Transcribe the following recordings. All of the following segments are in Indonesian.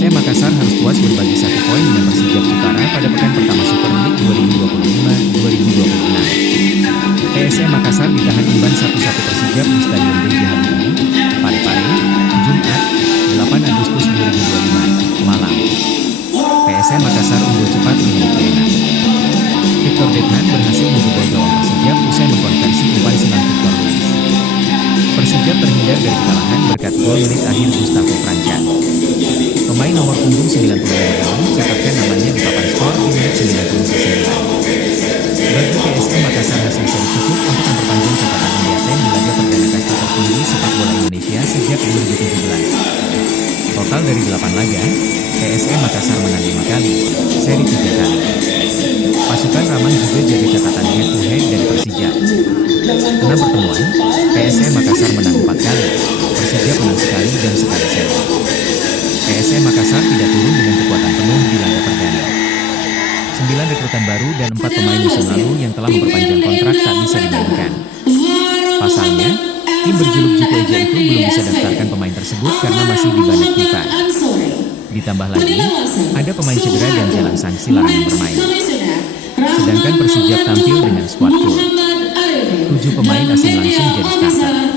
PSM Makassar harus puas berbagi 1 poin dengan Persijap Jepara pada pekan pertama Super League 2025-2026. PSM Makassar ditahan imbang 1-1 Persijap di Stadion BJ Habibie, Parepare, Jumat, 8 Agustus 2025, malam. PSM Makassar unggul cepat dengan kemenangan. Victor Detman berhasil menjebol gawang Persijap usai mengkonversi umpan silang Victor Luis. Persijap terhindar dari kekalahan berkat gol menit akhir Gustavo Franca. Pemain nomor punggung 95 tahun catatkan namanya di papan skor di menit 99. Bagi PSM Makassar hasil seri cukup untuk memperpanjang catatan Indiaten di laga perdana kasta tertinggi sepak bola Indonesia sejak 2017. Total dari 8 laga, PSM Makassar menang 5 kali, seri 3 kali. Pasukan Ramang juga jaga catatan head to head dari Persijap. 6 pertemuan, PSM Makassar menang 4 kali, Persijap menang sekali dan sekali seri. PSM Makassar tidak turun dengan kekuatan penuh di laga perdana. 9 rekrutan baru dan 4 pemain musim lalu yang telah memperpanjang kontrak tak bisa dimainkan. Pasalnya, tim berjuluk Juku Eja itu belum bisa daftarkan pemain tersebut karena masih di banet FIFA. Ditambah lagi, ada pemain cedera dan jalan sanksi larangan bermain. Sedangkan Persijap tampil dengan skuad full. 7 pemain asing langsung jadi starter.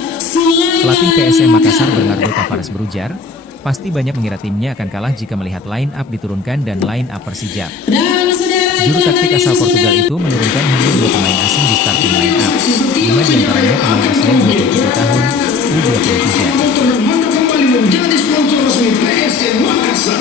Pelatih PSM Makassar Bernardo Tavares berujar, pasti banyak mengira timnya akan kalah jika melihat line up diturunkan dan line up Persijap. Juru taktik asal Portugal itu menurunkan hanya 2 pemain asing di starting line up. 5 diantaranya pemain asli 27 tahun, U23. Menjadi sponsor resmi PSM Makassar.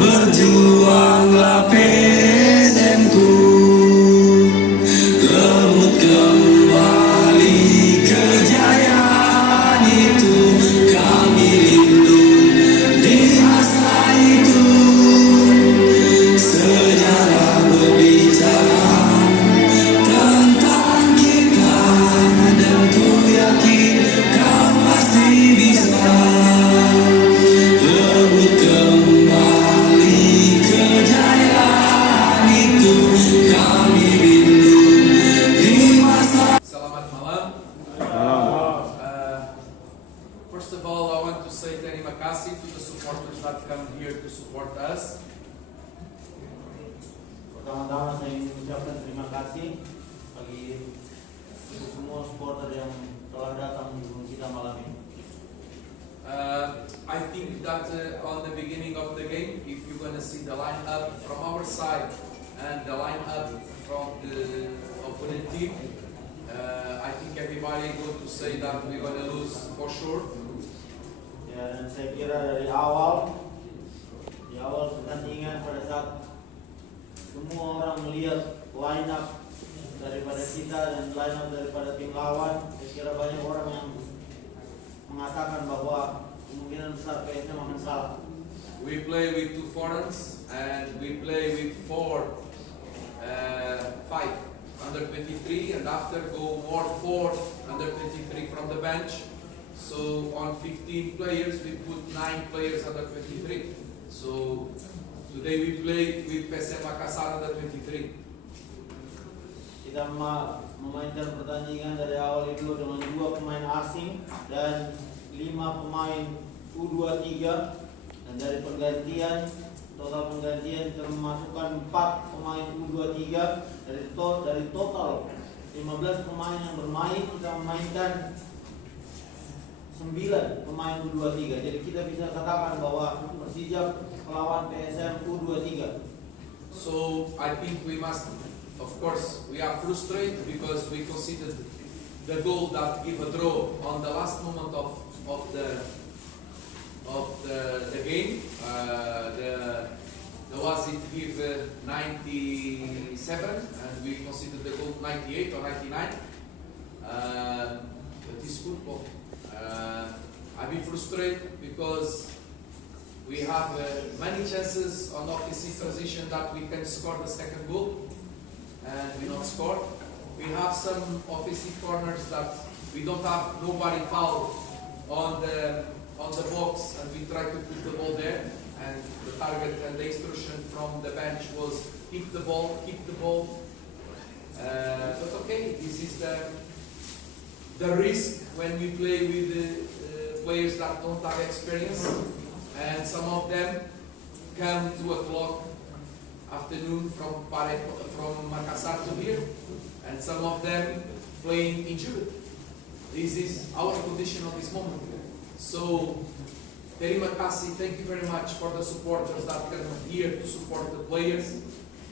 Berjuanglah PSM-ku, rebut kembali kejayaan itu. Kami rindu di masa itu. Sejarah berbicara tentang kita, dan ku yakin kau pasti bisa. Rebut kembali kejayaan itu, kami rindu di masa. Selamat malam. First of all, I want to say terima kasih to the supporters that come here to support us. Pertama-tama saya ingin mengucapkan terima kasih bagi semua supporter yang telah datang mendukung kita malam ini. I think that on the beginning of the game, if you're going to see the lineup from our side and the lineup from the opponent team, I think everybody going to say that we're going to lose for sure. Ya, dan saya kira dari awal, di awal pertandingan pada saat semua orang melihat line up daripada kita dan line up daripada tim lawan, saya kira banyak orang yang mengatakan bahwa kemungkinan besar PSM akan kalah. We play with 2 foreigners and we play with 5 under 23, and after go more 4 under 23 from the bench. So on 15 players we put 9 players under 23. So today we play with PSM Makassar under 23. Kita memainkan pertandingan dari awal itu dengan 2 pemain asing dan 5 pemain U23, dan dari pergantian total penggantian termasukkan 4 pemain U23 dari total 15 pemain yang bermain, kita memainkan 9 pemain U23. Jadi kita bisa katakan bahwa Persija melawan PSM U23. So I think we must, of course, we are frustrated because we considered the goal that give a draw on the last moment of the game. The was it give 97 and we considered the goal 98 or 99. But it's football. I've been frustrated because we have many chances on offensive transition that we can score the second goal, and we not score. We have some offensive corners that we don't have nobody foul on the box, and we try to put the ball there. And the target and the instruction from the bench was keep the ball. But okay, this is the risk when we play with players that don't have experience, and some of them come 2:00 afternoon from Makassar to here, and some of them playing injured. This is our condition of this moment. So, terima kasih, thank you very much for the supporters that come here to support the players.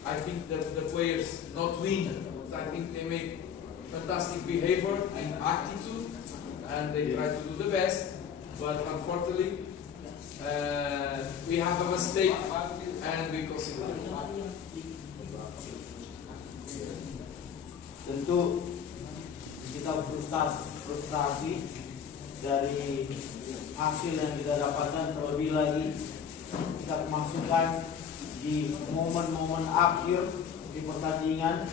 I think that the players not win, but I think they make fantastic behavior and attitude, and they try to do the best. But unfortunately, we have a mistake, and we consider it. Tentu kita frustasi dari hasil yang kita dapatkan, terlebih lagi kita kemasukan di momen-momen akhir di pertandingan.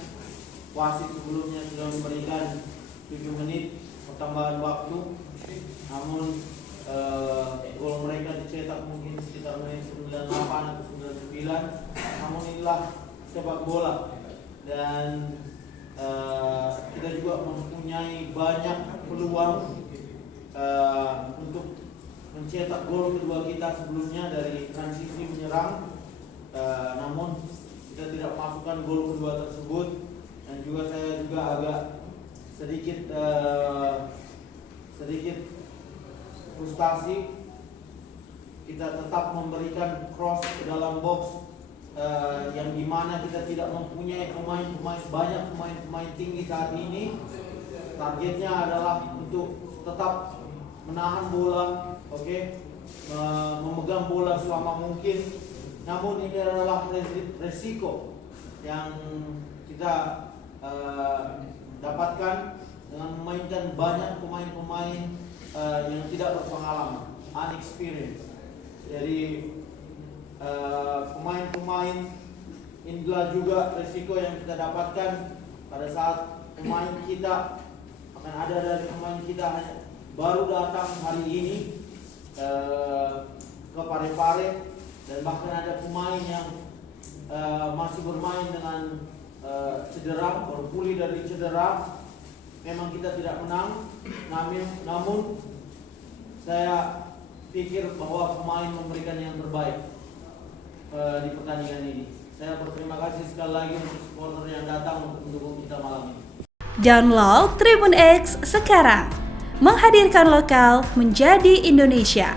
Wasit sebelumnya sudah memberikan 7 menit pertambahan waktu, namun gol mereka dicetak mungkin sekitar menit 98 atau 99. Namun inilah sepak bola, dan kita juga mempunyai banyak peluang untuk mencetak gol kedua kita sebelumnya dari transisi menyerang, namun kita tidak masukkan gol kedua tersebut. Dan juga saya juga agak sedikit frustasi. Kita tetap memberikan cross ke dalam box, yang dimana kita tidak mempunyai banyak pemain tinggi saat ini. Targetnya adalah untuk tetap menahan bola, memegang bola selama mungkin. Namun ini adalah resiko yang kita dapatkan dengan memainkan banyak pemain-pemain yang tidak berpengalaman, unexperienced. Jadi pemain-pemain inilah juga resiko yang kita dapatkan pada saat pemain kita akan ada dari pemain kita baru datang hari ini ke Parepare, dan bahkan ada pemain yang masih bermain dengan cedera, baru pulih dari cedera. Memang kita tidak menang, namun saya pikir bahwa pemain memberikan yang terbaik di pertandingan ini. Saya berterima kasih sekali lagi untuk supporter yang datang untuk mendukung kita malam ini. Download Tribun X sekarang, menghadirkan lokal menjadi Indonesia.